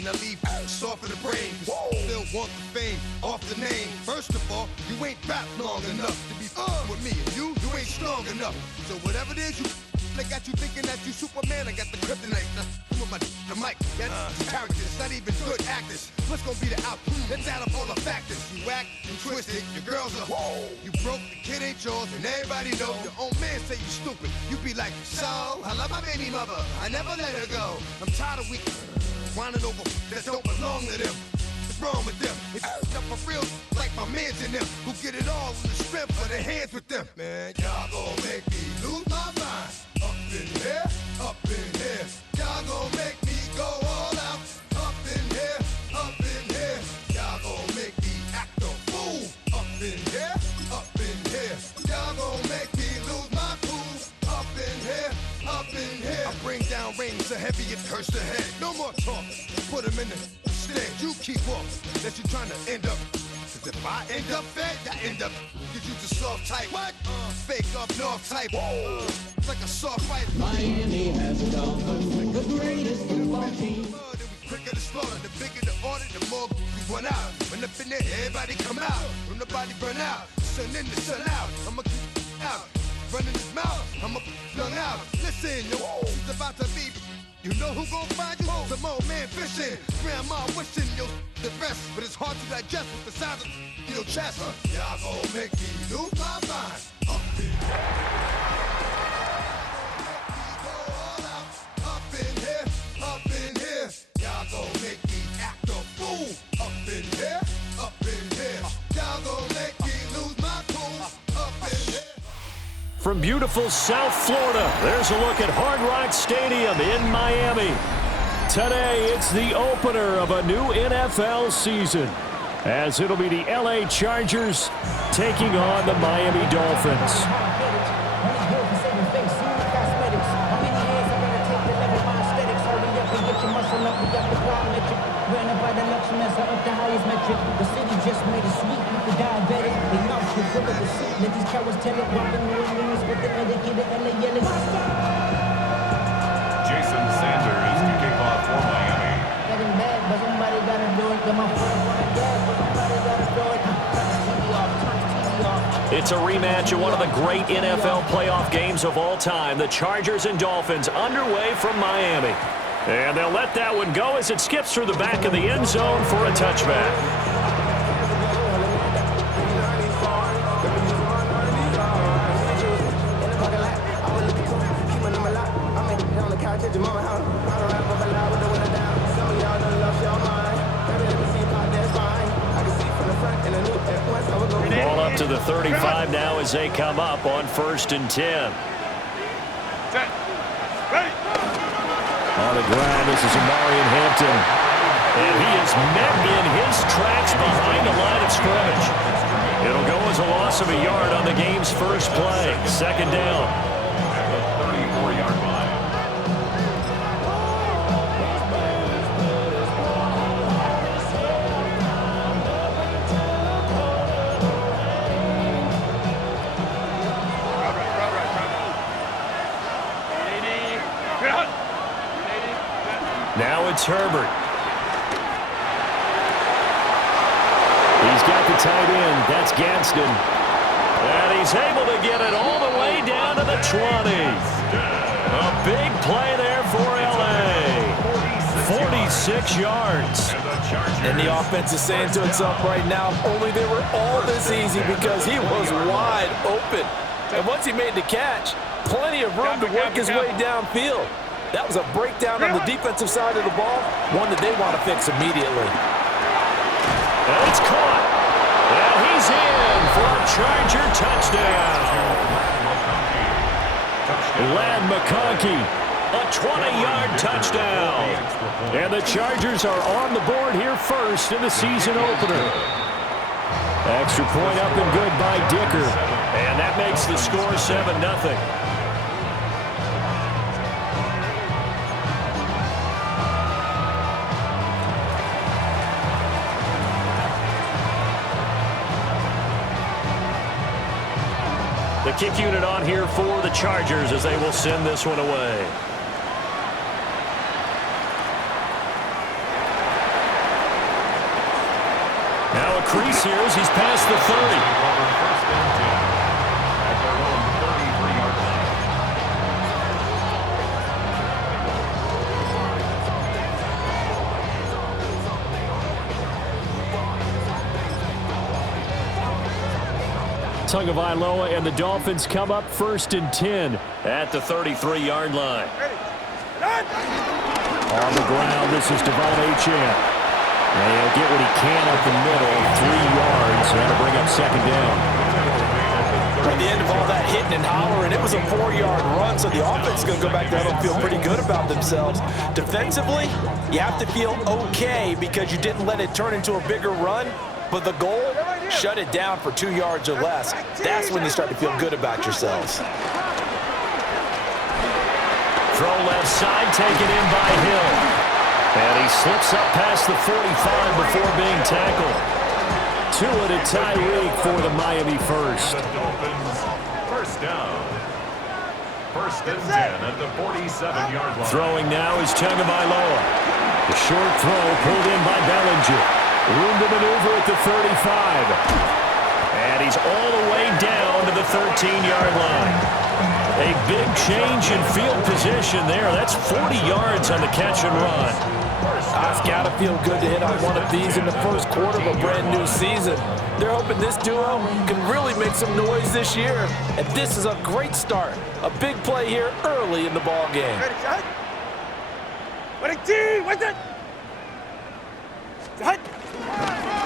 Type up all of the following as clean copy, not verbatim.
brain. I leave soft for the brain. Still want the fame off the name. First of all, you ain't rap long enough to be with me. And you ain't strong enough. So whatever it is you they got you thinking that you Superman. I got the kryptonite. With the mic. Got characters, not even good actors. What's gonna be the outcome? Let's add up all the factors. You whack, you twisted, your girls are you broke, the kid ain't yours, and everybody know. Your own man say you stupid. You be like, so, I love my baby mother. I never let her go. I'm tired of weak whining over that don't belong to them. What's wrong with them? It's up for real, like my mans in them, who get it all in the strength of their hands with them. Man, y'all gon' make me lose my mind. Up in here, up in here. Y'all gon' make me go all out. Up in here, up in here. Y'all gon' make me act a fool. Up in here, up in here. Y'all gon' make me lose my cool. Up in here, up in here. I bring down rings so heavy it hurts the head. No more talk, put them in the stand. You keep walking, that you trying to end up. Cause if I end up fed, I end up. Cause you the soft type. What? Fake up north type. It's like a soft fight. Miami has a Dolphins, the greatest football team. Then we quicker to slaughter. The bigger the order, the more we run out. When up in there, everybody come out. When nobody burn out, sun in the sun out. I'ma keep out. Running his mouth, I'ma flung out. Listen, yo, it's about to be. You know who gon' find you? Some old man fishing. Grandma wishing you the best, but it's hard to digest with the sound of your chest. Y'all gon' make me lose my mind. Up in here. Up in here, up in here. Y'all gon' make me act a fool. Up in here, up in here. Y'all gon' make me lose my cool. Up in here. From beautiful South Florida, there's a look at Hard Rock Stadium in Miami. Today, it's the opener of a new NFL season, as it'll be the LA Chargers taking on the Miami Dolphins. The city just made it sweet with the diabetic. They mouth the full of the seat. Let these cowards tell it. Walking New Orleans with the educated LA yelling. Jason Sanders to kick off for Miami. Getting mad, but somebody gotta do it. Got my phone running dead, but somebody gotta do it. TV off, turn the TV off. It's a rematch of one of the great NFL playoff games of all time. The Chargers and Dolphins underway from Miami. And they'll let that one go as it skips through the back of the end zone for a touchback. Ball up to the 35 now as they come up on 1st and 10. Set. Ready. On the ground, this is Amarian Hampton. And he is met in his tracks behind the line of scrimmage. It'll go as a loss of a yard on the game's first play. 2nd down. At the 34-yard line. Now it's Herbert. He's got the tight end. That's Gadsden. And he's able to get it all the way down to the 20. A big play there for L.A. 46 yards. And the offense is saying to itself right now, only they were all this easy because he was wide open. And once he made the catch, plenty of room to work his way downfield. That was a breakdown on the defensive side of the ball, one that they want to fix immediately. And it's caught. And he's in for a Charger touchdown. Lad McConkey, a 20-yard touchdown. And the Chargers are on the board here first in the season opener. Extra point up and good by Dicker. And that makes the score 7-0. The kick unit on here for the Chargers as they will send this one away. crease here as he's past the 30. First and 10 at their own 33-yard line. Tagovailoa and the Dolphins come up 1st and 10 at the 33-yard line. On the ground, this is Devon Achane. And he'll get what he can up the middle, 3 yards, and that'll bring up 2nd down. At the end of all that hitting and hollering, it was a 4-yard run, so the offense is going to go back down and feel pretty good about themselves. Defensively, you have to feel okay because you didn't let it turn into a bigger run, but the goal, shut it down for 2 yards or less. That's when you start to feel good about yourselves. Throw left side, taken in by Hill. And he slips up past the 45 before being tackled. Tua to Tyreek for the Miami first. The Dolphins, first down. 1st and 10 at the 47-yard line. Throwing now is Tagovailoa. The short throw pulled in by Bellinger. Room to maneuver at the 35. And he's all the way down to the 13-yard line. A big change in field position there. That's 40 yards on the catch and run. It's got to feel good to hit on one of these in the first quarter of a brand new season. They're hoping this duo can really make some noise this year. And this is a great start. A big play here early in the ball game.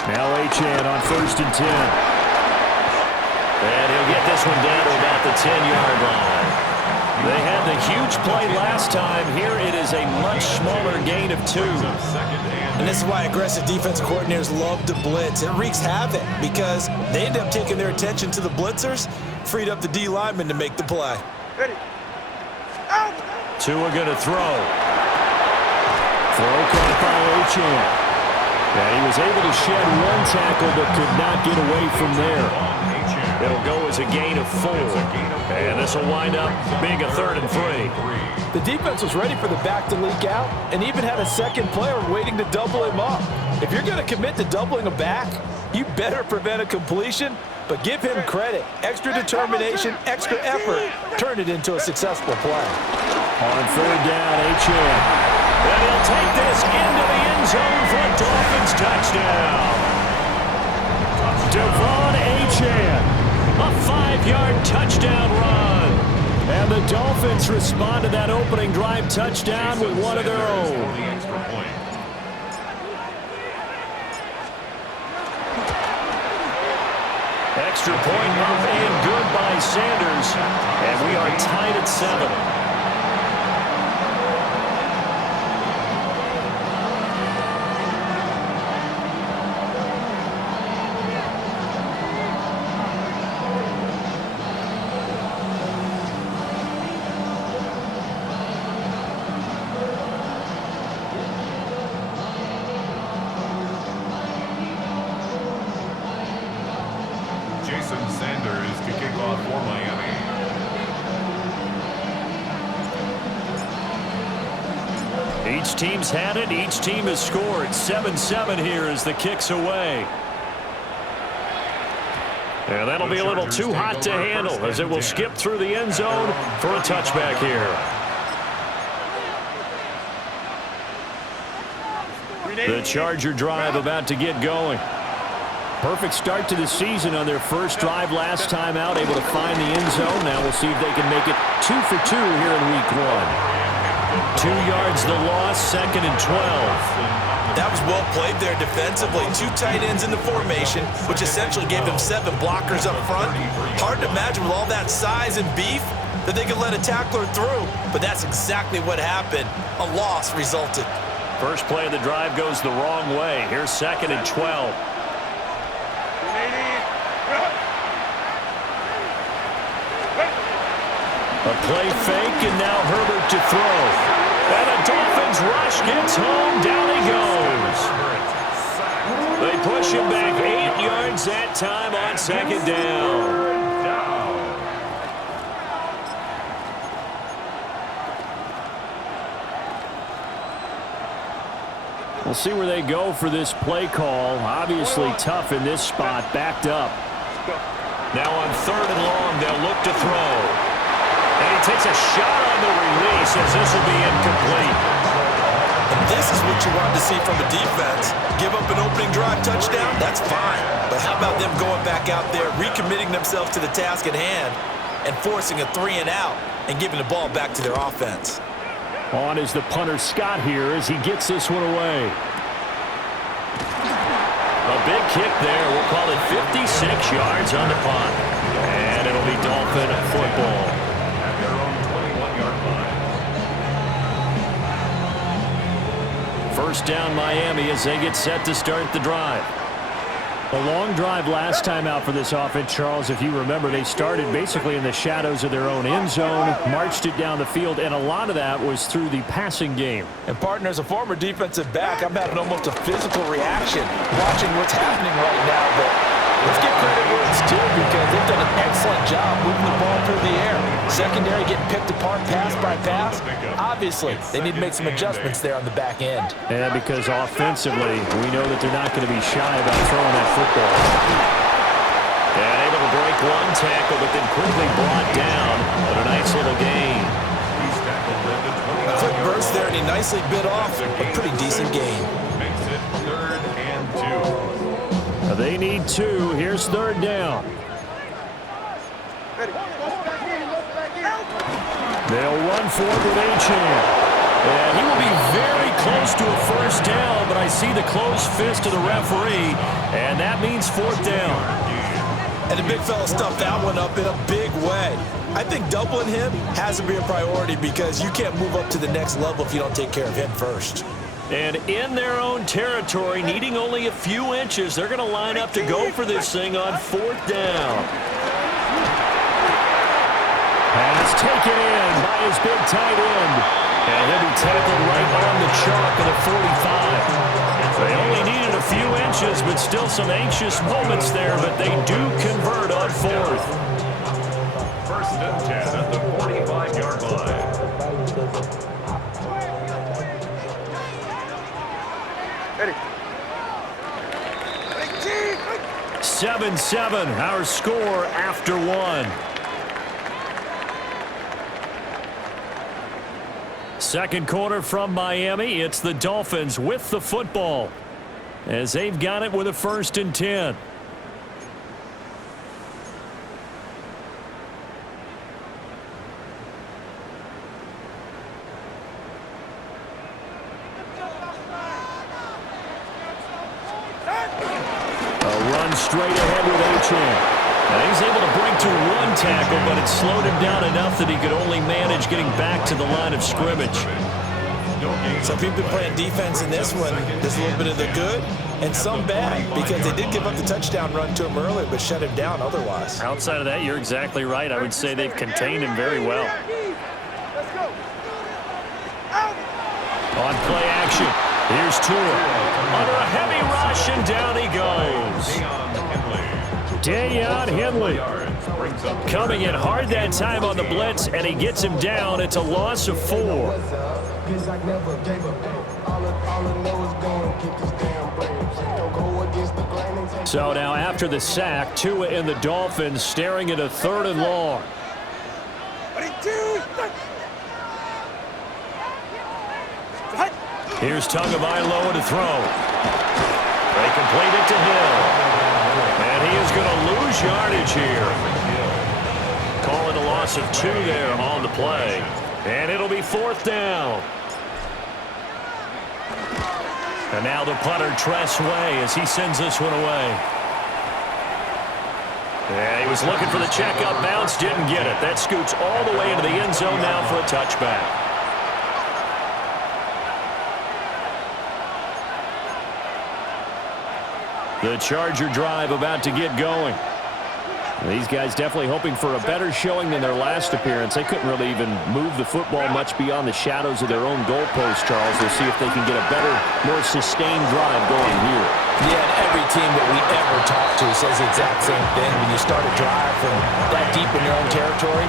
Now Achane on 1st and 10. And he'll get this one down to about the 10-yard line. They had the huge play last time. Here it is a much smaller gain of 2. And this is why aggressive defensive coordinators love to blitz. It wreaks havoc because they end up taking their attention to the blitzers, freed up the D lineman to make the play. Tua going to throw. Throw caught by Achane. And he was able to shed 1 tackle but could not get away from there. It'll go as a gain of 4. And this will wind up being a 3rd and 3. The defense was ready for the back to leak out and even had a second player waiting to double him up. If you're going to commit to doubling a back, you better prevent a completion, but give him credit. Extra determination, extra effort, turn it into a successful play. On 3rd down, Achane. And he'll take this into the end zone for a Dolphins touchdown. Devon Achane. A 5-yard touchdown run. And the Dolphins respond to that opening drive touchdown with one of their own. Extra point up and good by Sanders. And we are tied at 7. Sanders to kick off for Miami. Each team's had it. Each team has scored. 7-7 here as the kick's away. And that'll be a little too hot to handle as it will skip through the end zone for a touchback here. The Charger drive about to get going. Perfect start to the season on their first drive last time out, able to find the end zone. Now we'll see if they can make it 2 for 2 here in week 1. 2 yards the loss, 2nd and 12. That was well played there defensively. 2 tight ends in the formation, which essentially gave them 7 blockers up front. Hard to imagine with all that size and beef that they could let a tackler through, but that's exactly what happened. A loss resulted. First play of the drive goes the wrong way. Here's 2nd and 12. A play fake, and now Herbert to throw. And the Dolphins rush, gets home, down he goes. They push him back 8 yards that time on 2nd down. We'll see where they go for this play call. Obviously tough in this spot, backed up. Now on 3rd and long, they'll look to throw. And he takes a shot on the release as this will be incomplete. And this is what you want to see from a defense. Give up an opening drive touchdown, that's fine. But how about them going back out there, recommitting themselves to the task at hand, and forcing a 3-and-out and giving the ball back to their offense. On is the punter Scott here as he gets this one away. A big kick there. We'll call it 56 yards on the punt. And it'll be Dolphin football. At their own 21-yard line. First down Miami as they get set to start the drive. A long drive last time out for this offense, Charles. If you remember, they started basically in the shadows of their own end zone, marched it down the field, and a lot of that was through the passing game. And, partner, as a former defensive back, I'm having almost a physical reaction watching what's happening right now. But let's give credit where it's due because they've done an excellent job moving the ball through the air. Secondary getting picked apart pass by pass. Obviously, they need to make some adjustments there on the back end. Yeah, because offensively, we know that they're not going to be shy about throwing that football. And able to break one tackle, but then quickly brought down. But a nice little gain. He's tackled at the 20. Quick burst there, and he nicely bit off a pretty decent gain. Makes it 3rd and 2. They need 2. Here's 3rd down. They'll run forward with Achane. And he will be very close to a first down, but I see the closed fist of the referee, and that means 4th down. And the big fella stuffed that one up in a big way. I think doubling him has to be a priority because you can't move up to the next level if you don't take care of him first. And in their own territory, needing only a few inches, they're going to line up to go for this thing on 4th down. Pass taken in by his big tight end. And he'll be tackled right on the chalk at the 45. They only needed a few inches, but still some anxious moments there, but they do convert on 4th. 1st and 10 at the 45-yard line. 7-7, our score after 1. Second quarter from Miami. It's the Dolphins with the football as they've got it with a 1st and 10. Straight ahead with Achane. And he's able to break to one tackle, but it slowed him down enough that he could only manage getting back to the line of scrimmage. So if you've been playing defense in this one, there's a little bit of the good and some bad because they did give up the touchdown run to him earlier, but shut him down otherwise. Outside of that, you're exactly right. I would say they've contained him very well. On play action, here's Tua. Under a heavy rush, and down he goes. Deion Henley coming in hard that time on the blitz, and he gets him down. It's a loss of 4. So now after the sack, Tua and the Dolphins staring at a 3rd and long. Here's Tagovailoa to throw. They complete it to Hill. And he is going to lose yardage here. Call it a loss of 2 there on the play. And it'll be 4th down. And now the punter, Tress Way, as he sends this one away. Yeah, he was looking for the checkup bounce, didn't get it. That scoots all the way into the end zone now for a touchback. The Charger drive about to get going. These guys definitely hoping for a better showing than their last appearance. They couldn't really even move the football much beyond the shadows of their own goalpost, Charles. We'll see if they can get a better, more sustained drive going here. Yeah, and every team that we ever talk to says the exact same thing. When you start a drive from that deep in your own territory,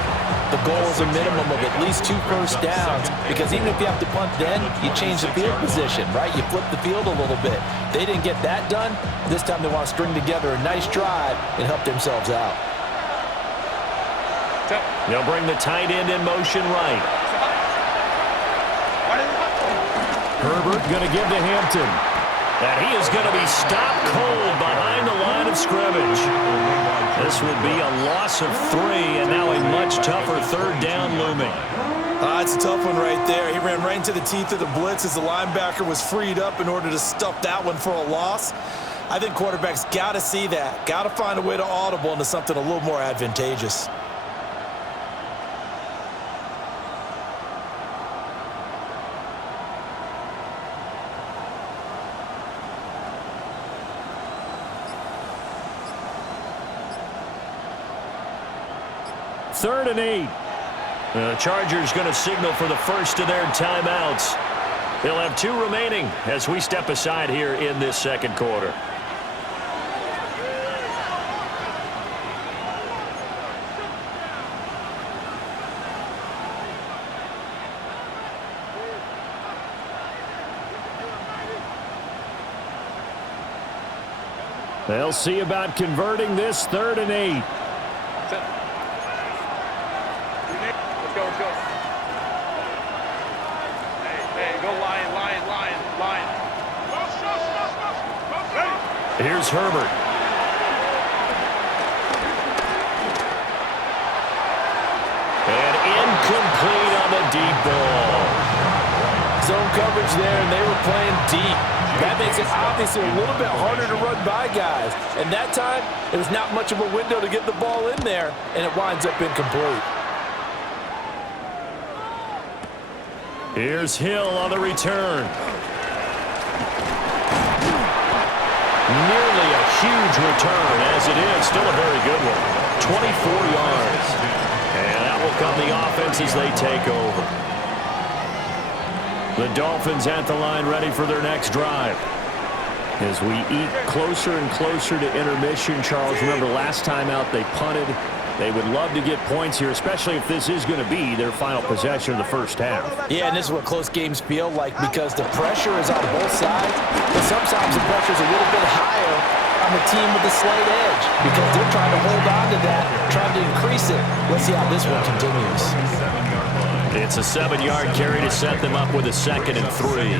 The goal is a minimum of at least 2 first downs, because even if you have to punt then, you change the field position, right? You flip the field a little bit. They didn't get that done. This time they want to string together a nice drive and help themselves out. They'll bring the tight end in motion right. Herbert going to give to Hampton. And he is going to be stopped cold behind the line of scrimmage. This would be a loss of 3, and now a much tougher 3rd down looming. It's a tough one right there. He ran right into the teeth of the blitz as the linebacker was freed up in order to stuff that one for a loss. I think quarterbacks got to see that. Got to find a way to audible into something a little more advantageous. Third and 8. The Chargers going to signal for the first of their timeouts. They'll have 2 remaining as we step aside here in this second quarter. They'll see about converting this 3rd and 8. Here's Herbert. And incomplete on the deep ball. Zone coverage there, and they were playing deep. That makes it obviously a little bit harder to run by guys. And that time, it was not much of a window to get the ball in there, and it winds up incomplete. Here's Hill on the return. Nearly a huge return, as it is. Still a very good one. 24 yards. And that will come the offense as they take over. The Dolphins at the line ready for their next drive. As we eat closer and closer to intermission, Charles, remember last time out they punted. They would love to get points here, especially if this is going to be their final possession of the first half. Yeah, and this is what close games feel like, because the pressure is on both sides, but sometimes the pressure is a little bit higher on the team with the slight edge, because they're trying to hold on to that, trying to increase it. Let's see how this one continues. It's a 7-yard carry to set them up with a 2nd and 3.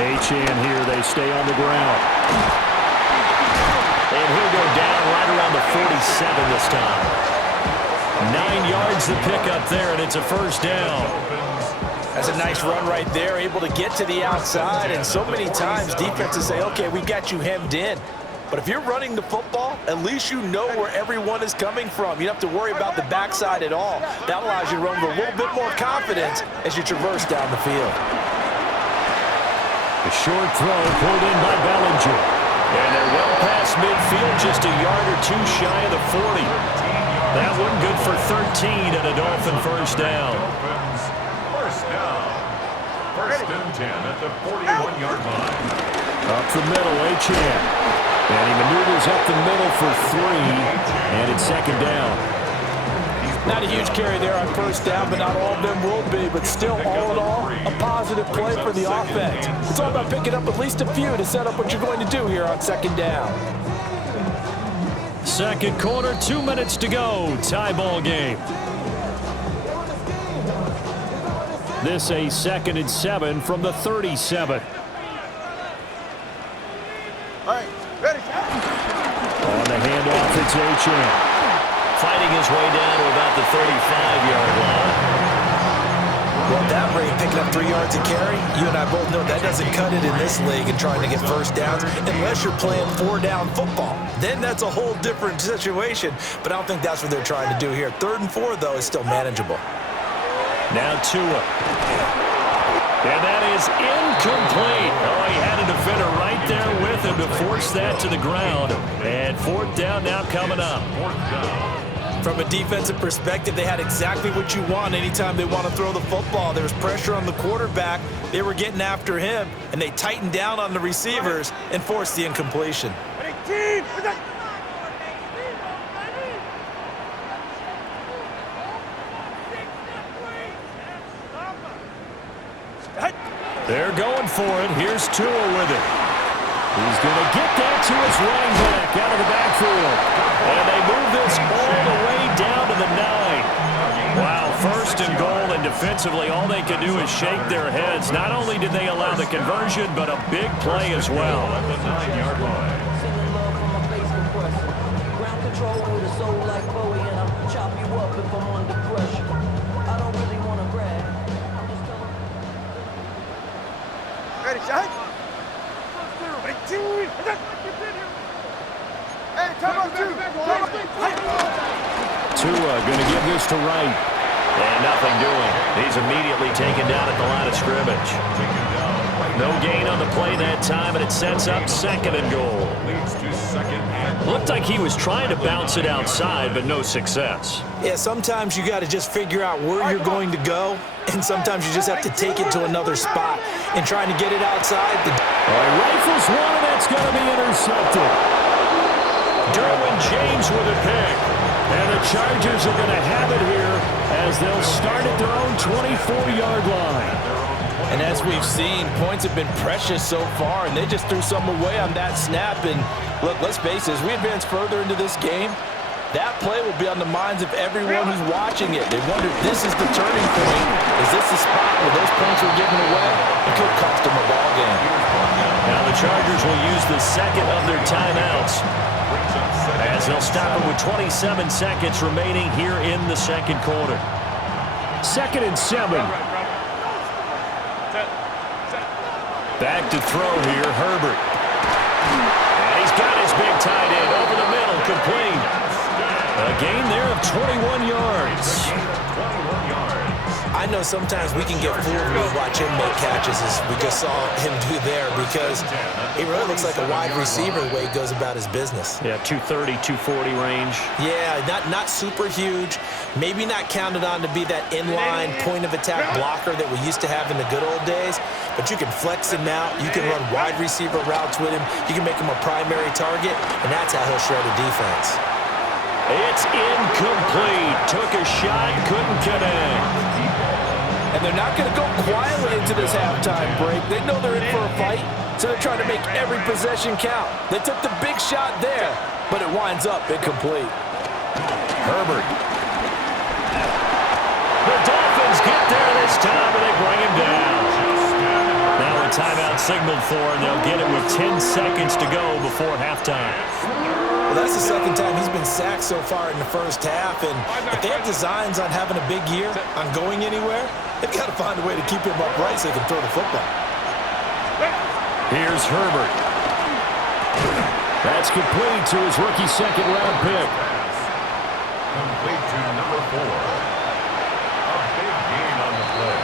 H-in here, they stay on the ground. And he'll go down right around the 47 this time. 9 yards to pick up there, and it's a first down. That's a nice run right there, able to get to the outside, and so many times defenses say, okay, we got you hemmed in. But if you're running the football, at least you know where everyone is coming from. You don't have to worry about the backside at all. That allows you to run with a little bit more confidence as you traverse down the field. A short throw pulled in by Bellinger. And they're well past midfield, just a yard or 2 shy of the 40. That one good for 13 and a Dolphin first down. First down. 1st and 10 at the 41-yard line. Up the middle, H-in. And he maneuvers up the middle for 3. And it's 2nd down. Not a huge carry there on first down, but not all of them will be. But still, all in all, a positive play for the offense. It's all about picking up at least a few to set up what you're going to do here on 2nd down. Second quarter, 2 minutes to go. Tie ball game. This a 2nd and 7 from the 37. All right, ready. On the handoff, it's H-in. Fighting his way down to about the 35-yard line. Well, at that rate, picking up 3 yards a carry, you and I both know that doesn't cut it in this league and trying to get first downs unless you're playing 4-down football. Then that's a whole different situation, but I don't think that's what they're trying to do here. 3rd and 4, though, is still manageable. Now Tua. And that is incomplete. Oh, he had a defender right there with him to force that to the ground. And 4th down now coming up. From a defensive perspective, they had exactly what you want anytime they want to throw the football. There was pressure on the quarterback. They were getting after him, and they tightened down on the receivers and forced the incompletion. They're going for it. Here's Tua with it. He's going to get that to his running back out of the backfield. And they move this all the way down to the 9. Wow, first and goal, and defensively all they can do is shake their heads. Not only did they allow the conversion, but a big play as well. At the 9-yard line. Sending love from my face compressor. Ground control with a soul like Bowie, and I'll chop you up if I'm under pressure. I don't really want to brag. I'm just telling. Ready, shot. Hey, time out, two. Tua going to give this to Wright. And nothing doing. He's immediately taken down at the line of scrimmage. No gain on the play that time, and it sets up second and goal. Leads to second and Looked like he was trying to bounce it outside, but no success. Yeah, sometimes you got to just figure out where you're going to go, and sometimes you just have to take it to another spot. And trying to get it outside. All right, rifles one, and that's going to be intercepted. Derwin James with a pick. And the Chargers are going to have it here as they'll start at their own 24-yard line. And as we've seen, points have been precious so far, and they just threw some away on that snap. And look, let's face it, as we advance further into this game, that play will be on the minds of everyone who's watching it. They wonder if this is the turning point. Is this the spot where those points were given away? It could cost them a ball game. Now the Chargers will use the second of their timeouts as they'll stop it with 27 seconds remaining here in the second quarter. 2nd and 7. Back to throw here, Herbert. And he's got his big tight end over the middle, complete. A gain there of 21 yards. 21 yards. I know sometimes we can get fooled when we watch him make catches, as we just saw him do there, because he really looks like a wide receiver the way he goes about his business. Yeah, 230, 240 range. Yeah, not super huge. Maybe not counted on to be that inline point-of-attack blocker that we used to have in the good old days, but you can flex him out. You can run wide receiver routes with him. You can make him a primary target, and that's how he'll shred a defense. It's incomplete. Took a shot, couldn't connect. And they're not going to go quietly into this halftime break. They know they're in for a fight, so they're trying to make every possession count. They took the big shot there, but it winds up incomplete. Herbert. The Dolphins get there this time, and they bring him down. Now a timeout signaled for, and they'll get it with 10 seconds to go before halftime. Well, that's the second time he's been sacked so far in the first half, and if they have designs on having a big year, on going anywhere, they've got to find a way to keep him upright so they can throw the football. Here's Herbert. That's complete to his rookie second-round pick. Complete to number 4. A big gain on the play.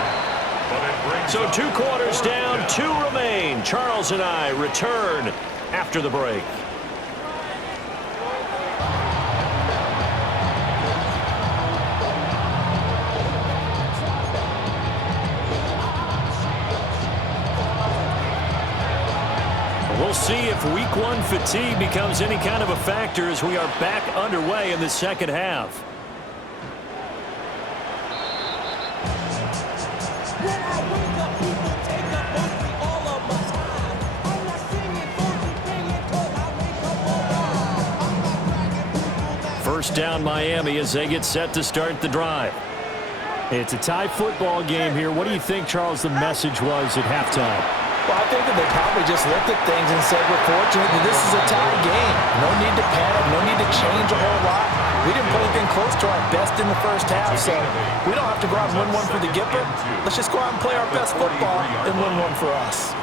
But it brings So 2 quarters down, 2 remain. Charles and I return after the break. We'll see if week 1 fatigue becomes any kind of a factor as we are back underway in the second half. When I wake up, people take up mostly all of my time. I'm not singing, don't bring it, 'cause I wake up alright. I'm not bragging, people that. First down Miami as they get set to start the drive. It's a tie football game here. What do you think, Charles, the message was at halftime? Well, I think that they probably just looked at things and said, we're fortunate that this is a tie game. No need to panic, no need to change a whole lot. We didn't play anything close to our best in the first half, so we don't have to go out and win one for the Gipper. Let's just go out and play our best football and win one for us.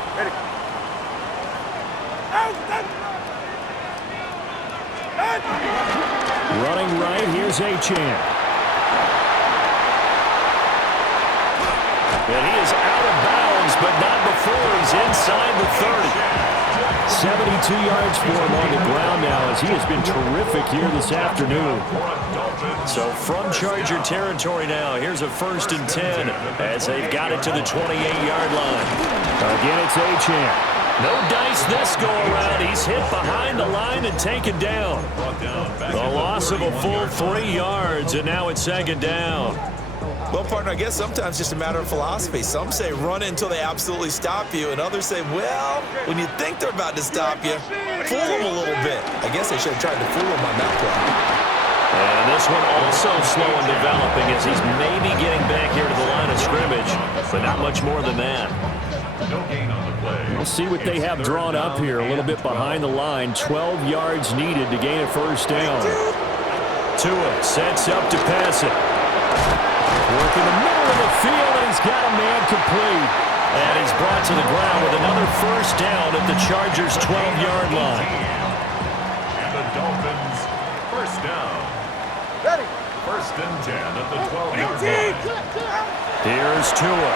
Running right, here's Achane. And he is out of bounds, but not before he's inside the 30. 72 yards for him on the ground now as he has been terrific here this afternoon. So from Charger territory now, here's a 1st and 10 as they've got it to the 28-yard line. Again, it's Achane. No dice this go-around. He's hit behind the line and taken down. The loss of a full 3 yards, and now it's 2nd down. Well, partner, I guess sometimes just a matter of philosophy. Some say run until they absolutely stop you, and others say, well, when you think they're about to stop you, fool them a little bit. I guess they should have tried to fool them on that play. And this one also slow in developing as he's maybe getting back here to the line of scrimmage, but not much more than that. No gain on the play. We'll see what they have drawn up here. A little bit behind the line. 12 yards needed to gain a 1st down. Tua sets up to pass it. Work in the middle of the field, and he's got a man complete. And he's brought to the ground with another 1st down at the Chargers' 12-yard line. And the Dolphins, 1st down. Ready. 1st and 10 at the 12-yard line. Here's Tua.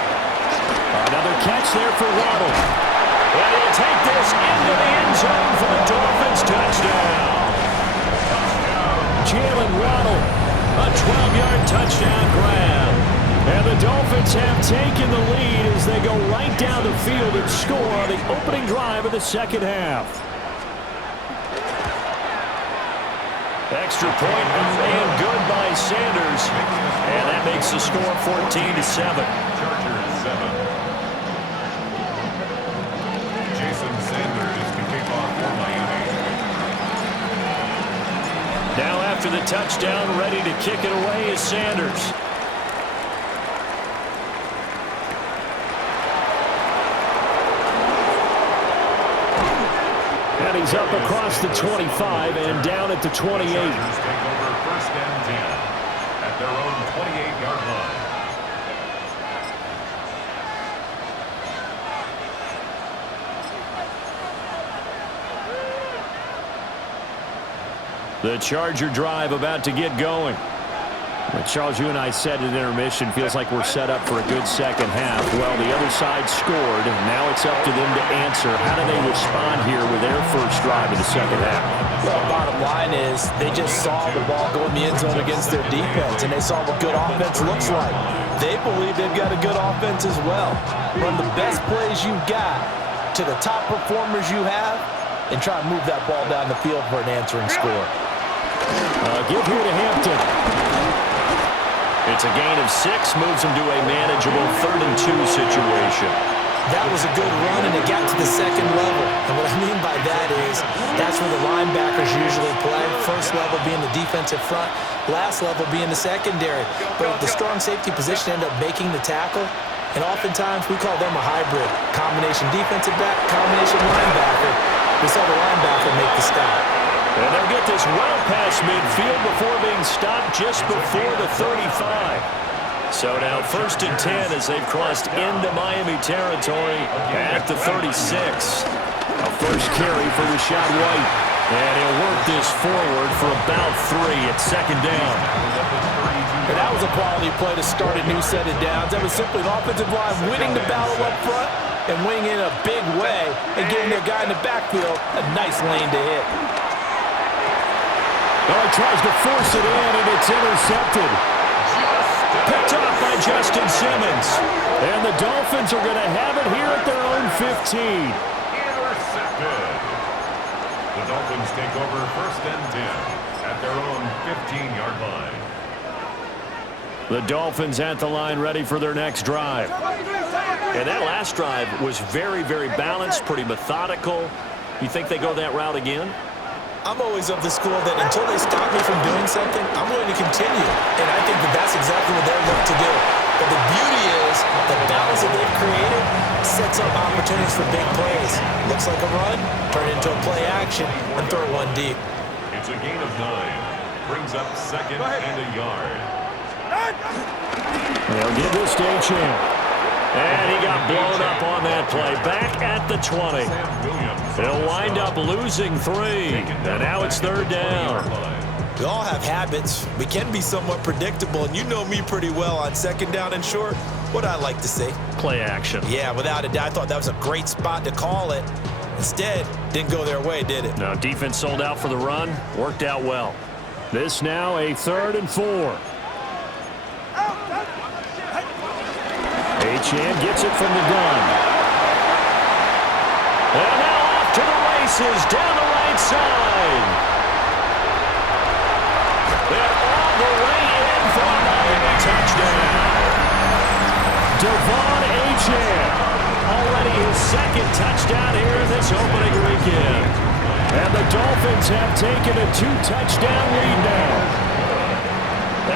Another catch there for Waddle. And he'll take this into the end zone for the Dolphins. Touchdown. Jalen Waddle, a 12-yard touchdown grab. And the Dolphins have taken the lead as they go right down the field and score on the opening drive of the 2nd half. Extra point and good by Sanders. And that makes the score 14-7. Chargers 7. Jason Sanders to kick off for Miami. Now after the touchdown, ready to kick it away is Sanders. And he's up across the 25 and down at the 28. Chargers take over 1st and 10 at their own 28-yard line. The Charger drive about to get going. Well, Charles, you and I said at intermission, feels like we're set up for a good 2nd half. Well, the other side scored, and now it's up to them to answer. How do they respond here with their 1st drive of the 2nd half? Well, bottom line is they just saw the ball go in the end zone against their defense, and they saw what good offense looks like. They believe they've got a good offense as well. Run the best plays you've got to the top performers you have, and try to move that ball down the field for an answering score. Give here to Hampton. It's a gain of 6, moves them to a manageable 3rd and 2 situation. That was a good run, and it got to the 2nd level. And what I mean by that is that's where the linebackers usually play. 1st level being the defensive front, last level being the secondary. But the strong safety position ended up making the tackle, and oftentimes we call them a hybrid. Combination defensive back, combination linebacker. We saw the linebacker make the stop. And they'll get this well past midfield before being stopped just before the 35. So now 1st and 10 as they've crossed into Miami territory at the 36. A 1st carry for Rachaad White. And he'll work this forward for about 3 at 2nd down. And that was a quality play to start a new set of downs. That was simply an offensive line winning the battle up front and winning in a big way and giving their guy in the backfield a nice lane to hit. Oh, he tries to force it in, and it's intercepted. Picked off by Justin Simmons. And the Dolphins are going to have it here at their own 15. Intercepted. The Dolphins take over 1st and 10 at their own 15-yard line. The Dolphins at the line ready for their next drive. And that last drive was very, very balanced, pretty methodical. You think they go that route again? I'm always of the school that until they stop me from doing something, I'm willing to continue. And I think that that's exactly what they're looking to do. But the beauty is the balance that they've created sets up opportunities for big plays. Looks like a run, turn it into a play action, and throw one deep. It's a gain of 9. Brings up 2nd and a yard. They'll give this to Achane. And he got blown up on that play. Back at the 20. They'll wind up losing 3. And now it's 3rd down. We all have habits. We can be somewhat predictable, and you know me pretty well on 2nd down and short. What I like to see. Play action. Yeah, without a doubt. I thought that was a great spot to call it. Instead, didn't go their way, did it? No, defense sold out for the run. Worked out well. This now a 3rd and 4. Achane gets it from the gun. And now off to the races down the right side. And all the way in for a Miami touchdown. Devon Achane, already his 2nd touchdown here in this opening weekend. And the Dolphins have taken a 2-touchdown lead now.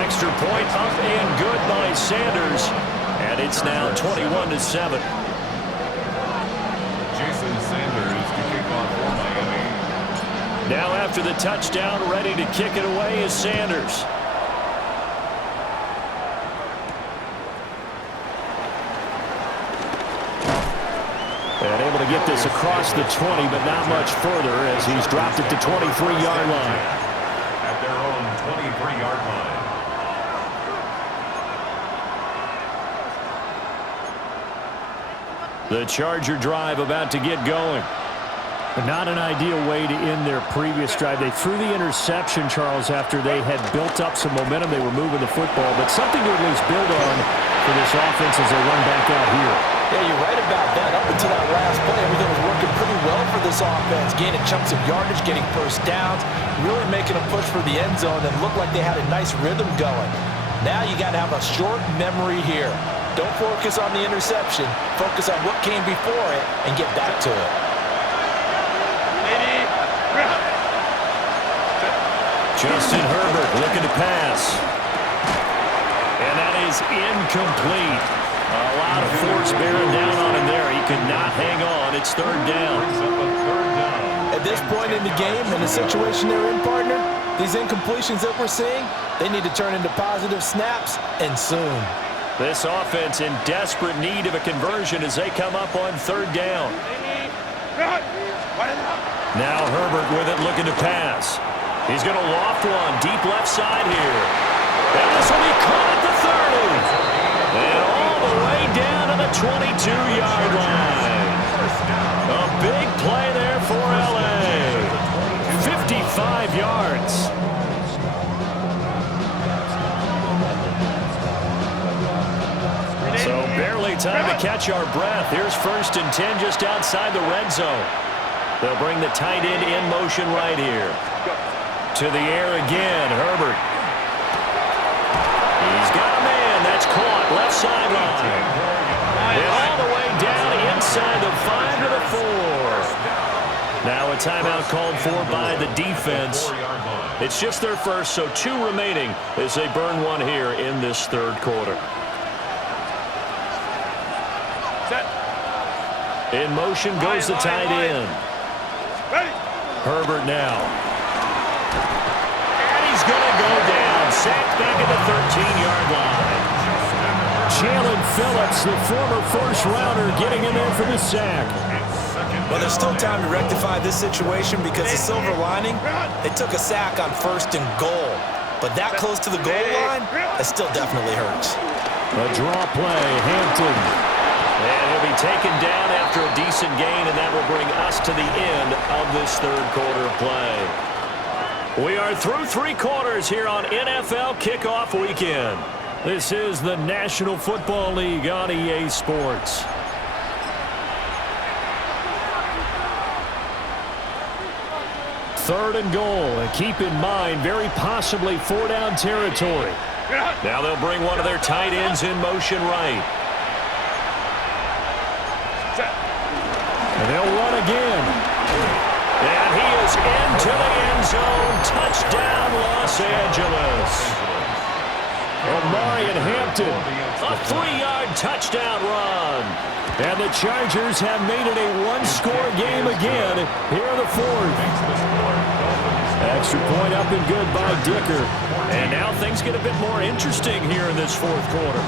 Extra point up and good by Sanders. And it's now 21-7. Jason Sanders to kick off for Miami. Now after the touchdown, ready to kick it away is Sanders. And able to get this across the 20, but not much further as he's dropped it to 23-yard line. At their own 23-yard line. The Charger drive about to get going. But not an ideal way to end their previous drive. They threw the interception, Charles, after they had built up some momentum. They were moving the football, but something to at least build on for this offense as they run back out here. Yeah, you're right about that. Up until that last play, everything was working pretty well for this offense. Gaining chunks of yardage, getting first downs, really making a push for the end zone, and looked like they had a nice rhythm going. Now you got to have a short memory here. Don't focus on the interception. Focus on what came before it and get back to it. Justin Herbert looking to pass. And that is incomplete. A lot of force bearing down on him there. He could not hang on. It's 3rd down. At this point in the game, in the situation they're in, partner, these incompletions that we're seeing, they need to turn into positive snaps, and soon. This offense in desperate need of a conversion as they come up on 3rd down. Now Herbert with it, looking to pass. He's going to loft one deep left side here. And this will be caught at the 30. And all the way down to the 22-yard line. A big play there for LA. 55 yards. So barely time to catch our breath. Here's 1st and 10 just outside the red zone. They'll bring the tight end in motion right here. To the air again, Herbert. He's got a man. That's caught. Left sideline. And all the way down inside the 5 to the 4. Now a timeout called for by the defense. It's just their first, so 2 remaining as they burn one here in this 3rd quarter. In motion goes the tight end. Herbert now. And he's going to go down. Sacked back at the 13-yard line. Jalen Phillips, the former first-rounder, getting in there for the sack. Well, there's still time to rectify this situation because the silver lining, they took a sack on 1st and goal. But that close to the goal line, that still definitely hurts. A draw play, Hampton. And he'll be taken down after a decent gain, and that will bring us to the end of this 3rd quarter of play. We are through 3 quarters here on NFL Kickoff Weekend. This is the National Football League on EA Sports. Third and goal, and keep in mind, very possibly 4-down territory. Now they'll bring one of their tight ends in motion right. And they'll run again. And he is into the end zone. Touchdown, Los Angeles. Omarion Hampton, a 3-yard touchdown run. And the Chargers have made it a 1-score game again here in the 4th. Extra point up and good by Dicker. And now things get a bit more interesting here in this 4th quarter.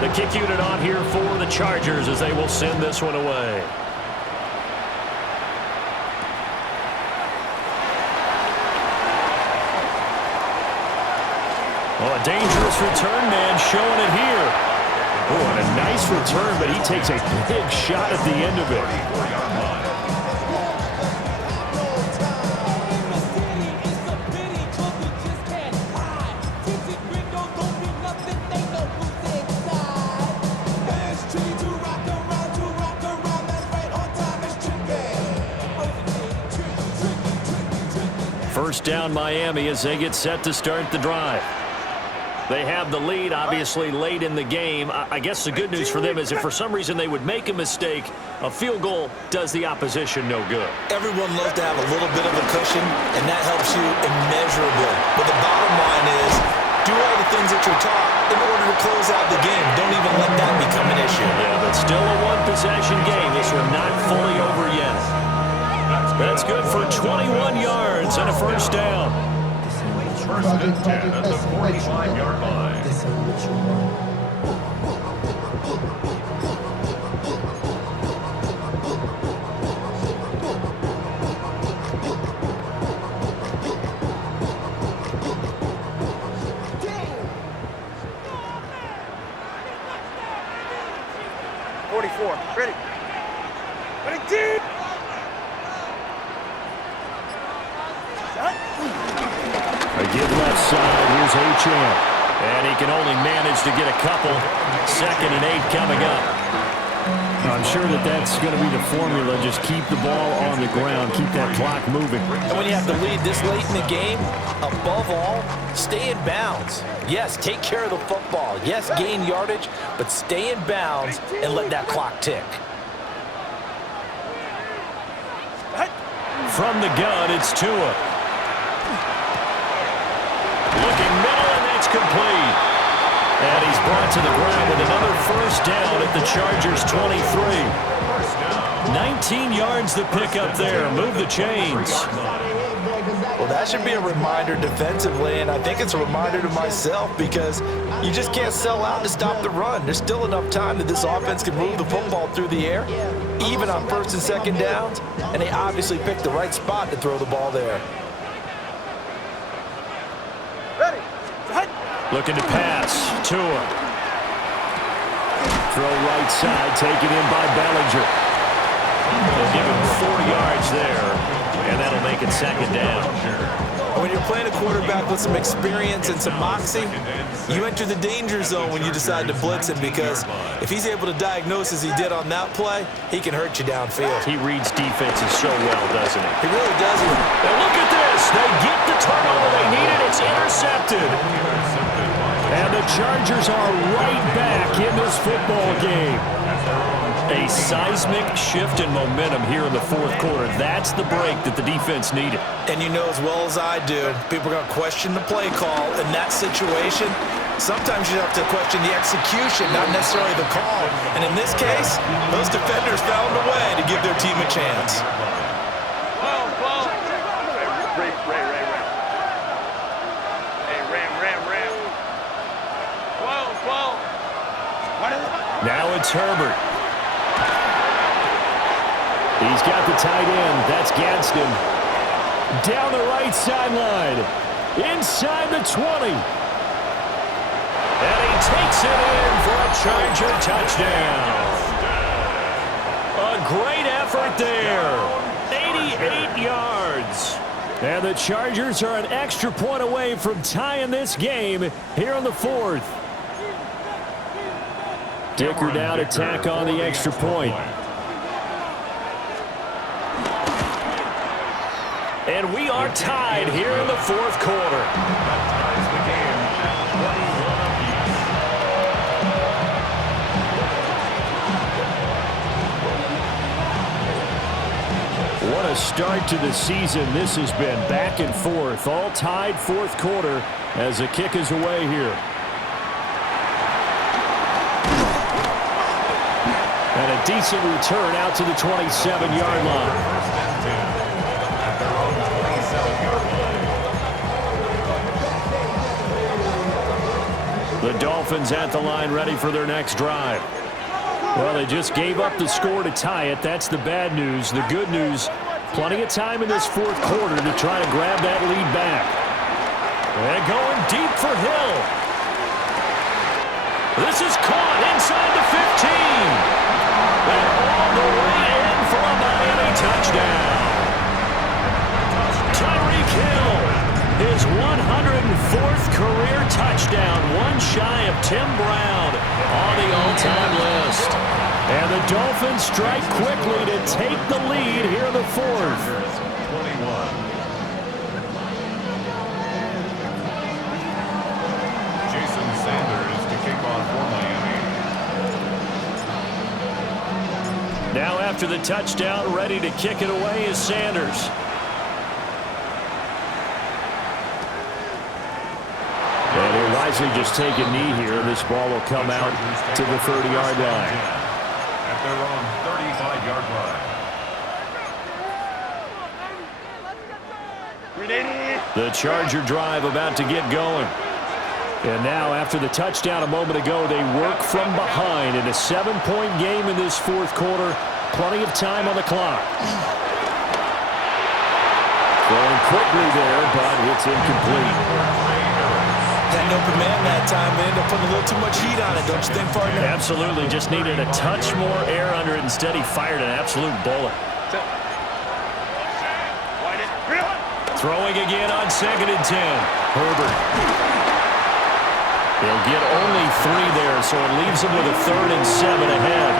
The kick unit on here for the Chargers as they will send this one away. Oh, a dangerous return man showing it here. Oh, and a nice return, but he takes a big shot at the end of it. First down Miami as they get set to start the drive. They have the lead, obviously, late in the game. I guess the good news for them is if for some reason they would make a mistake, a field goal does the opposition no good. Everyone loves to have a little bit of a cushion, and that helps you immeasurably. But the bottom line is, do all the things that you're taught in order to close out the game. Don't even let that become an issue. Yeah, but still a one-possession game. This one not fully over yet. That's good for 21 yards and a first down. First and 10 at the 45-yard line. Ready? Ready, team! A give left side. Here's Achane. And he can only manage to get a couple. 2nd and 8 coming up. I'm sure that's going to be the formula. Just keep the ball on the ground. Keep that clock moving. And when you have to lead this late in the game, above all, stay in bounds. Yes, take care of the football. Yes, gain yardage, but stay in bounds and let that clock tick. From the gun, it's Tua. Looking middle, and that's complete. And he's brought to the ground with another first down at the Chargers' 23. 19 yards to pick up there. Move the chains. Well, that should be a reminder defensively, and I think it's a reminder to myself because you just can't sell out to stop the run. There's still enough time that this offense can move the football through the air, even on 1st and 2nd downs, and they obviously picked the right spot to throw the ball there. Ready? Looking to pass. Tua. Throw right side, taken in by Bellinger. They'll give him 4 yards there, and that'll make it 2nd down. When you're playing a quarterback with some experience and some moxie, you enter the danger zone when you decide to blitz him because if he's able to diagnose as he did on that play, he can hurt you downfield. He reads defenses so well, doesn't he? He really does. And look at this. They get the turnover they needed. It's intercepted. And the Chargers are right back in this football game. A seismic shift in momentum here in the 4th quarter. That's the break that the defense needed. And you know as well as I do, people are going to question the play call in that situation. Sometimes you have to question the execution, not necessarily the call. And in this case, those defenders found a way to give their team a chance. Now it's Herbert. He's got the tight end. That's Gadsden. Down the right sideline. Inside the 20. And he takes it in for a Charger touchdown. A great effort there. 88 yards. And the Chargers are an extra point away from tying this game here in the 4th. Dicker down to tack on the extra point. And we are tied here in the 4th quarter. What a start to the season. This has been back and forth. All tied 4th quarter as the kick is away here. And a decent return out to the 27-yard line. The Dolphins at the line ready for their next drive. Well, they just gave up the score to tie it. That's the bad news. The good news, plenty of time in this 4th quarter to try to grab that lead back. And going deep for Hill. This is caught inside the 15. And all the way in for a Miami touchdown. Tyreek Hill, his 104th career touchdown, one shy of Tim Brown on the all-time list. And the Dolphins strike quickly to take the lead here in the 4th. Now after the touchdown, ready to kick it away is Sanders. And he'll wisely just take a knee here. This ball will come out to the 30-yard line. At their own 35-yard line. The Charger drive about to get going. And now after the touchdown a moment ago, they work from behind in a 7-point game in this fourth quarter. Plenty of time on the clock. Throwing quickly there, but it's incomplete. Had an open man that time. They ended up putting a little too much heat on it, don't you think, partner? Absolutely. Just needed a touch more air under it. Instead, he fired an absolute bullet. Throwing again on 2nd and 10. Herbert. He'll get only 3 there, so it leaves him with a 3rd and 7 ahead.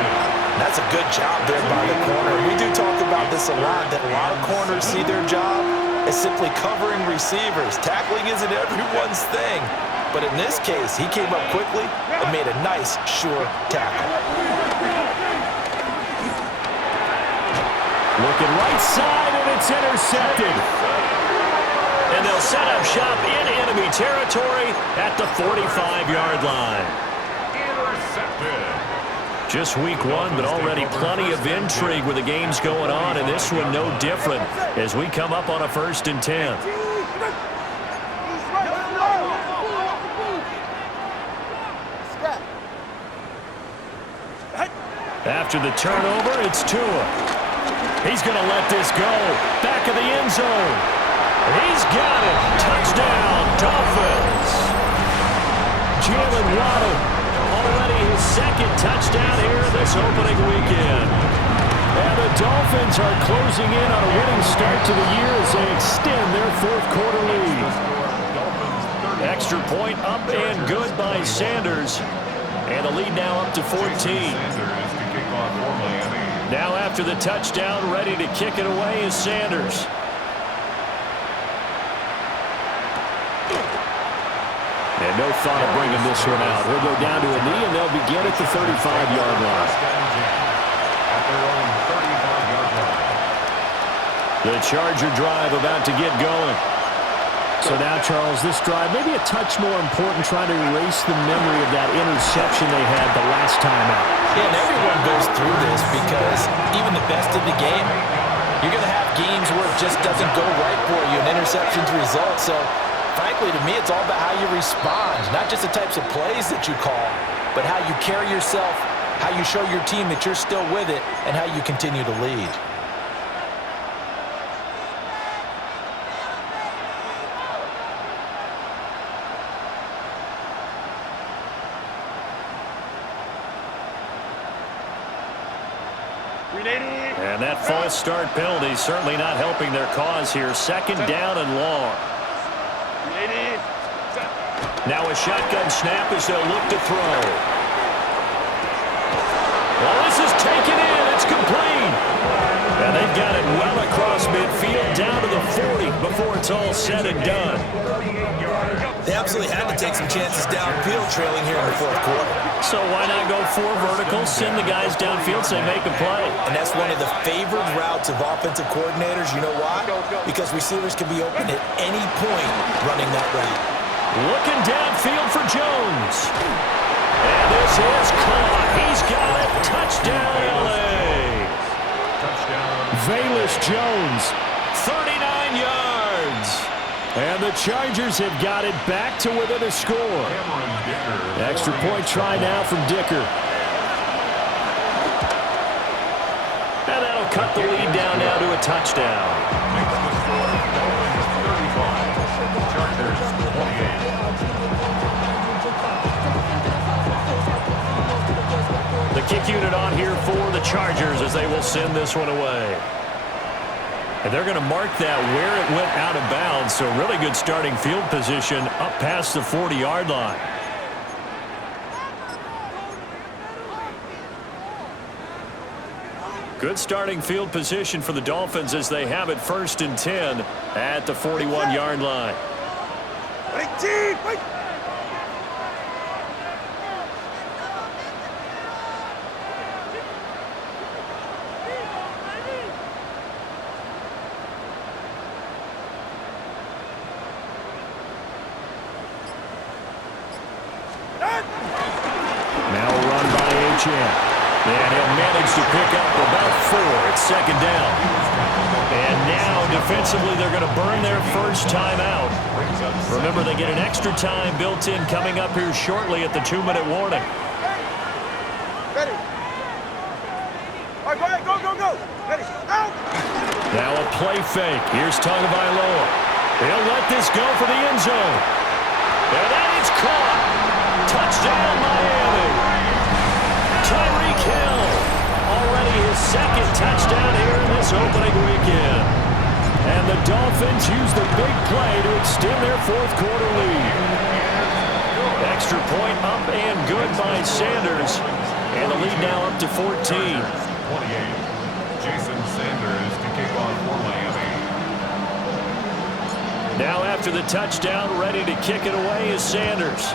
That's a good job there by the corner. We do talk about this a lot, that a lot of corners see their job as simply covering receivers. Tackling isn't everyone's thing. But in this case, he came up quickly and made a nice, sure tackle. Looking right side, and it's intercepted. And they'll set up shop in enemy territory at the 45-yard line. Intercepted. Just week 1, but already plenty of intrigue with the games going on, and this one no different as we come up on a 1st and 10. After the turnover, it's Tua. He's going to let this go. Back of the end zone. He's got it. Touchdown, Dolphins. Jalen Waddle, already his 2nd touchdown here this opening weekend. And the Dolphins are closing in on a winning start to the year as they extend their 4th quarter lead. Extra point up and good by Sanders. And the lead now up to 14. Now after the touchdown, ready to kick it away is Sanders. And no thought of bringing this one out. He'll go down to a knee, and they'll begin at the 35-yard line. At their own 35-yard line. The Charger drive about to get going. So now, Charles, this drive maybe a touch more important, trying to erase the memory of that interception they had the last time out. Yeah, and everyone goes through this because even the best in the game, you're going to have games where it just doesn't go right for you, and interceptions result. So, frankly, to me, it's all about how you respond, not just the types of plays that you call, but how you carry yourself, how you show your team that you're still with it, and how you continue to lead. And that false start penalty certainly not helping their cause here. 2nd down and long. Now a shotgun snap as they'll look to throw. Well, this is taken in. It's complete. And they've got it well across midfield down to the 40 before it's all said and done. They absolutely had to take some chances downfield trailing here in the 4th quarter. So why not go 4 verticals, send the guys downfield, say make a play. And that's one of the favored routes of offensive coordinators. You know why? Because receivers can be open at any point running that route. Looking downfield for Jones. And this is caught. He's got it. Touchdown, L.A. Touchdown. Velus Jones, 39 yards. And the Chargers have got it back to within a score. Extra point try now from Dicker. And that'll cut the lead down now to a touchdown. Makes the score Dolphins 35, Chargers 28. The kick unit on here for the Chargers as they will send this one away. And they're going to mark that where it went out of bounds. So really good starting field position up past the 40-yard line. Good starting field position for the Dolphins as they have it 1st and 10 at the 41-yard line. champ. And he'll manage to pick up about 4 at second down. And now, defensively, they're going to burn their first timeout. Remember, they get an extra time built in coming up here shortly at the 2-minute warning. Ready. All right, go ahead. Go, go, go. Ready. Out. Now a play fake. Here's Tagovailoa. He'll let this go for the end zone. And that is caught. Touchdown, Miami. Tyreek Hill. Already his second touchdown here in this opening weekend. And the Dolphins use the big play to extend their fourth quarter lead. Extra point up and good by Sanders. And the lead now up to 14. 28. Jason Sanders to kick off for Miami. Now after the touchdown, ready to kick it away is Sanders.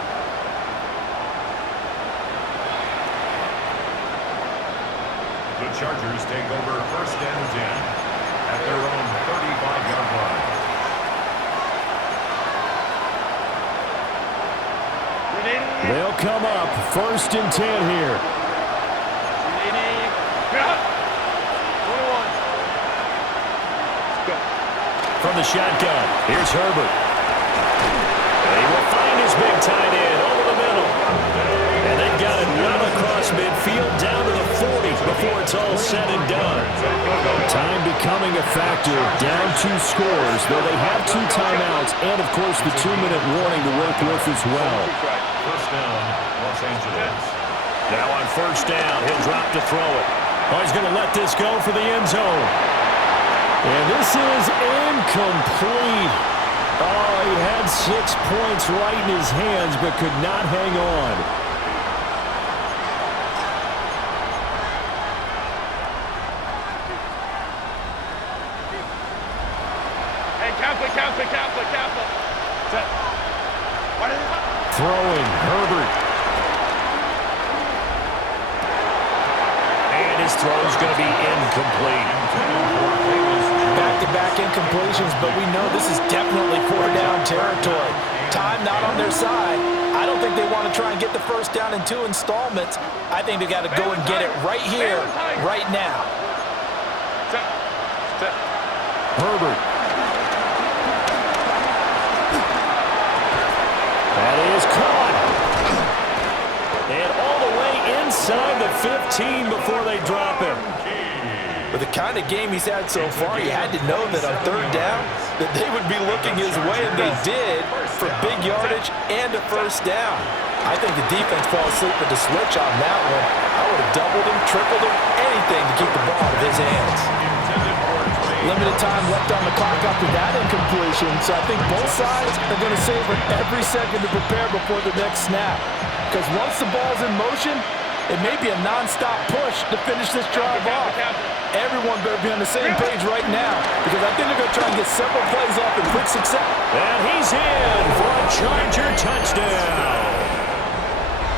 The Chargers take over 1st and 10 at their own 35-yard line. They'll come up 1st and 10 here. From the shotgun, here's Herbert. And he will find his big tight end over the middle. And they've got it well across midfield down to the 40 before it's all said and done. Time becoming a factor, down 2 scores, though they have 2 timeouts and, of course, the 2-minute warning to work with as well. 1st down, Los Angeles. Now on 1st down, he'll drop to throw it. Oh, he's going to let this go for the end zone. And this is incomplete. Oh, he had 6 points right in his hands, but could not hang on. Hey, count. Set. Throwing, Herbert. And his throw is going to be incomplete. Back-to-back incompletions, but we know this is definitely 4-down territory. Time not on their side. I don't think they want to try and get the first down in 2 installments. I think they got to go and get it right here, right now. Set. Herbert. That is caught. And all the way inside the 15 before they drop him. With the kind of game he's had so far, you had to know that on 3rd down that they would be looking his way, and they did, for big yardage and a first down. I think the defense fell asleep with the switch on that one. I would have doubled him, tripled him, anything to keep the ball out of his hands. Limited time left on the clock after that incompletion, so I think both sides are going to savor every second to prepare before the next snap. Because once the ball's in motion, it may be a non-stop push to finish this drive off. Everyone better be on the same page right now, because I think they're going to try and get several plays off in quick success. And he's in for a Charger touchdown.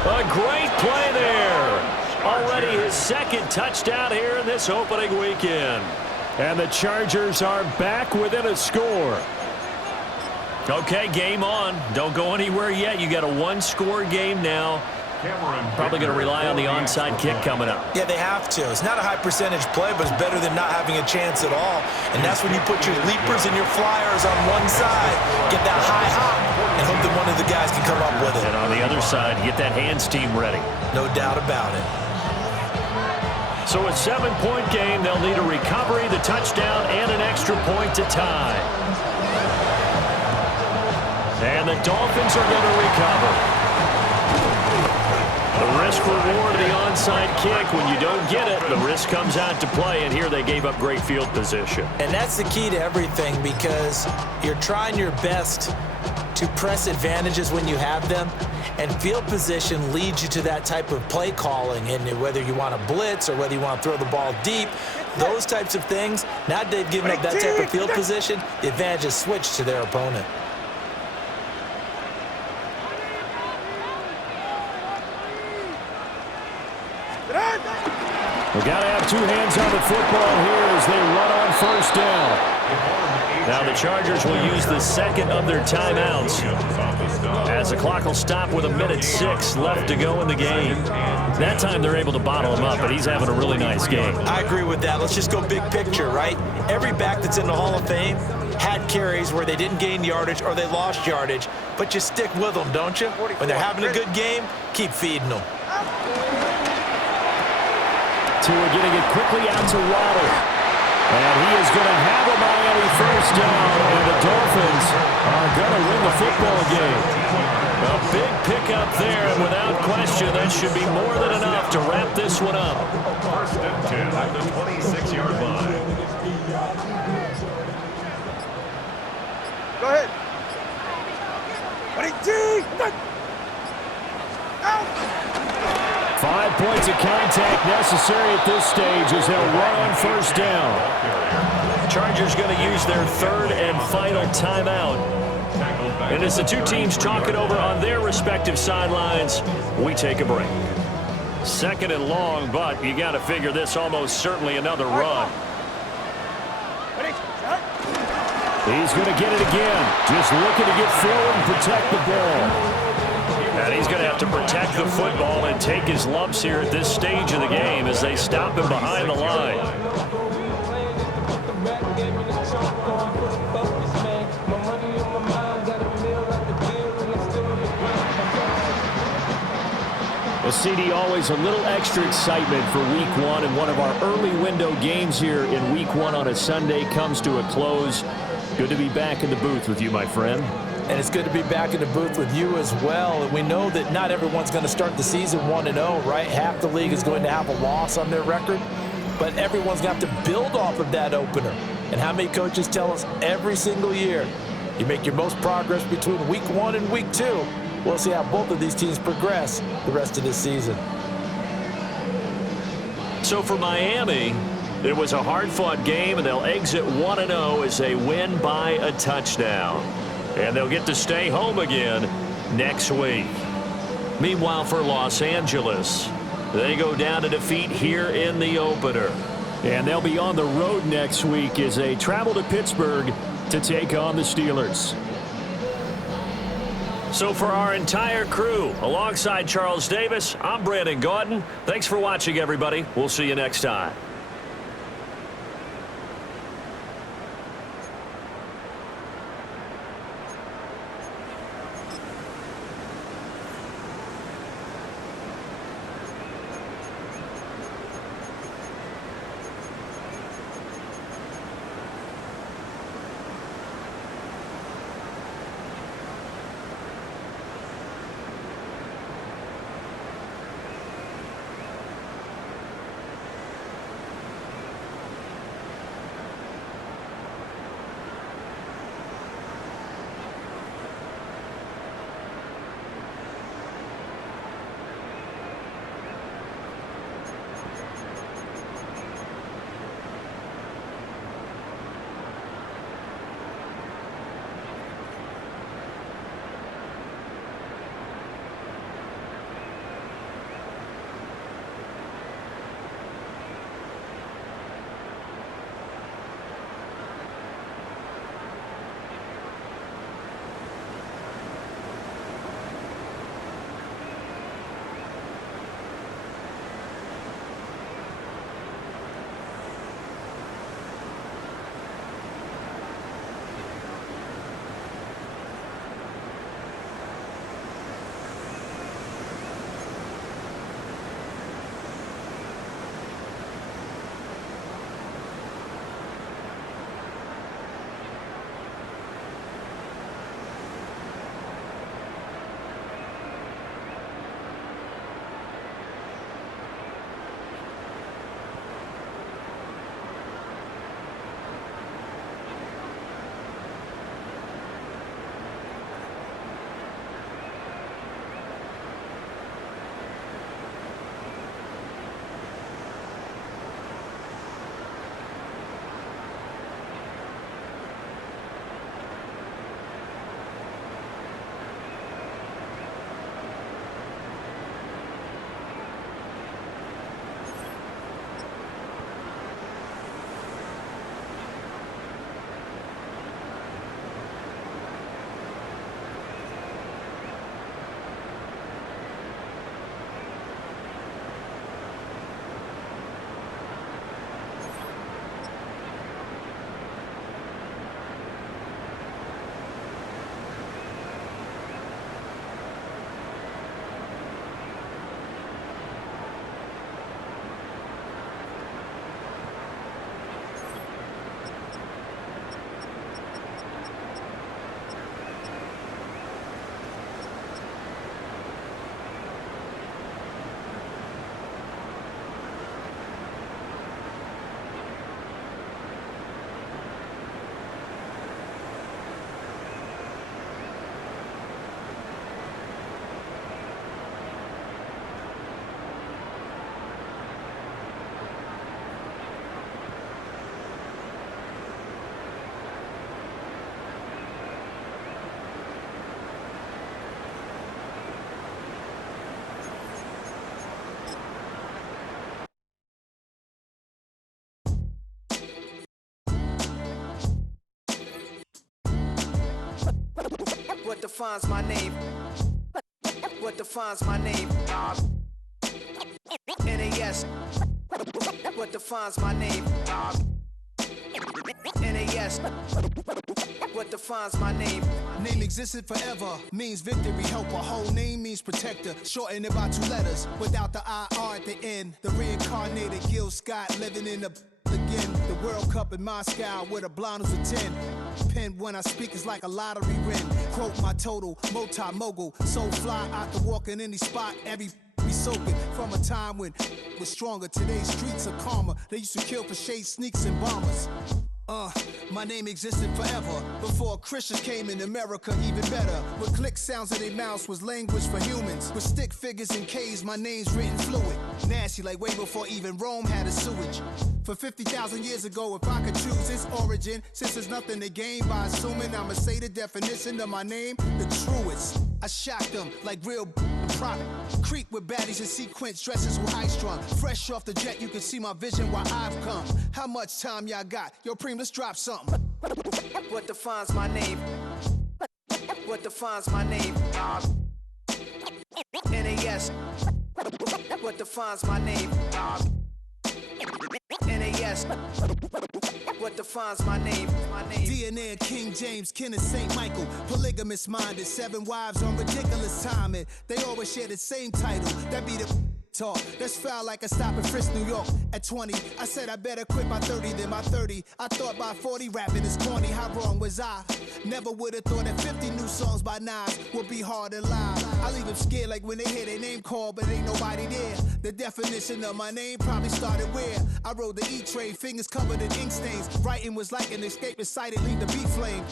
A great play there. Already his 2nd touchdown here in this opening weekend. And the Chargers are back within a score. Okay, game on. Don't go anywhere yet. You got a 1-score game now. Probably going to rely on the onside kick coming up. Yeah, they have to. It's not a high percentage play, but it's better than not having a chance at all. And that's when you put your leapers and your flyers on one side, get that high hop, and hope that one of the guys can come up with it. And on the other side, get that hands team ready. No doubt about it. So a 7-point game, they'll need a recovery, the touchdown, and an extra point to tie. And the Dolphins are going to recover. The risk-reward of the onside kick, when you don't get it, the risk comes out to play, and here they gave up great field position. And that's the key to everything, because you're trying your best to press advantages when you have them, and field position leads you to that type of play calling. And whether you want to blitz or whether you want to throw the ball deep, those types of things, now that they've given up that type of field position, the advantage is switched to their opponent. We got to have 2 hands on the football here as they run on 1st down. Now the Chargers will use the 2nd of their timeouts as the clock will stop with 1:06 left to go in the game. That time they're able to bottle him up, but he's having a really nice game. I agree with that. Let's just go big picture, right? Every back that's in the Hall of Fame had carries where they didn't gain yardage or they lost yardage, but you stick with them, don't you? When they're having a good game, keep feeding them. Tua getting it quickly out to Waddle. And he is going to have a Miami first down, and the Dolphins are going to win the football game. A big pickup there, and without question, that should be more than enough to wrap this one up. First and 10 at the 26-yard line. Go ahead. Ready, T. Out. 5 points of contact necessary at this stage as they'll run on first down. Chargers going to use their third and final timeout. And as the two teams talk it over on their respective sidelines, we take a break. Second and long, but you got to figure this almost certainly another run. He's going to get it again. Just looking to get forward and protect the ball. And he's going to have to protect the football and take his lumps here at this stage of the game as they stop him behind the line. Well, CD, always a little extra excitement for Week 1, and one of our early window games here in Week 1 on a Sunday comes to a close. Good to be back in the booth with you, my friend. And it's good to be back in the booth with you as well. And we know that not everyone's going to start the season 1-0, right? Half the league is going to have a loss on their record, but everyone's going to have to build off of that opener. And how many coaches tell us every single year, you make your most progress between Week 1 and Week 2. We'll see how both of these teams progress the rest of this season. So for Miami, it was a hard-fought game, and they'll exit 1-0 as they win by a touchdown. And they'll get to stay home again next week. Meanwhile, for Los Angeles, they go down to defeat here in the opener. And they'll be on the road next week as they travel to Pittsburgh to take on the Steelers. So for our entire crew, alongside Charles Davis, I'm Brandon Gaudin. Thanks for watching, everybody. We'll see you next time. What defines my name? What defines my name? NAS. What defines my name? NAS. What defines my name? Name existed forever, means victory, helper. Whole name means protector, shortened it by 2 letters, without the IR at the end. The reincarnated Gil Scott living in the again. The World Cup in Moscow with a blind who's a 10. Pen when I speak is like a lottery win. Quote my total, multi-mogul, so fly out to walk in any spot, every be soaking from a time when was stronger. Today's streets are calmer. They used to kill for shade sneaks and bombers. My name existed forever before Christians came in America, even better. With click sounds in their mouths was language for humans. With stick figures and K's, my name's written fluid. Nasty like way before even Rome had a sewage. For 50,000 years ago, if I could choose its origin, since there's nothing to gain by assuming I'ma say the definition of my name, the truest. I shocked them like real prop. Creep with baddies in sequence, dresses with high strung. Fresh off the jet, you can see my vision where I've come. How much time y'all got? Yo, Preem, let's drop something. What defines my name? What defines my name? NAS. What defines my name? NAS. What defines my name? DNA of King James, kin of St. Michael. Polygamous minded, 7 wives on ridiculous timing. They always share the same title. That be the talk. That's foul like a stop in Frisk, New York. At 20, I said I better quit by 30 than by 30. I thought by 40 rapping is corny. How wrong was I? Never would have thought that 50 new songs by Nas would be hard to lie. I leave them scared like when they hear their name called, but ain't nobody there. The definition of my name probably started where I rode the E-train, fingers covered in ink stains. Writing was like an escape excited, leave the beat flame.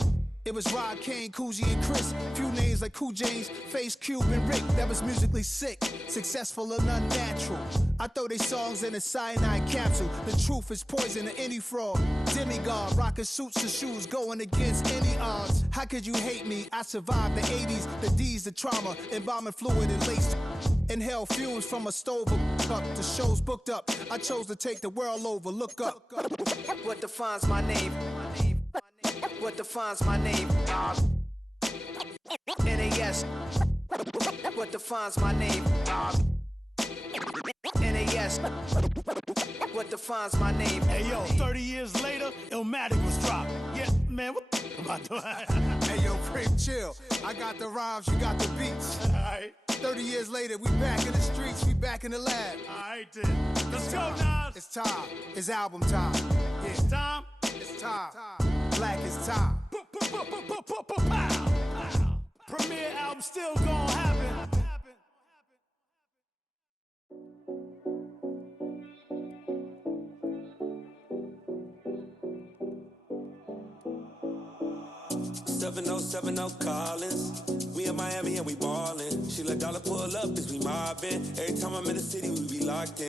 It was Rod, Kane, Coogee, and Chris. Few names like Cool James, Face, Cube, and Rick. That was musically sick, successful and unnatural. I throw they songs in a cyanide capsule. The truth is poison to any fraud. Demigod, rocking suits and shoes, going against any odds. How could you hate me? I survived the 80s, the D's, the trauma, embalming fluid and lace. Inhale fumes from a stove up. The show's booked up. I chose to take the world over. Look up. What defines my name? What defines my name? NAS. What defines my name? NAS. What defines my name? Hey yo, 30 years later, Illmatic was dropped. Yeah, man, what the am I doing? Hey yo, Preem, chill. I got the rhymes, you got the beats. Alright. 30 years later, we back in the streets, we back in the lab. Alright then. Let's go, Nas. It's time. It's album time. Yeah. It's time. It's time. Black is time. Premiere album still gonna happen. 7070 Collins. We in Miami and we ballin'. She let dollar pull up as we mobbin'. Every time I'm in the city, we be locked in.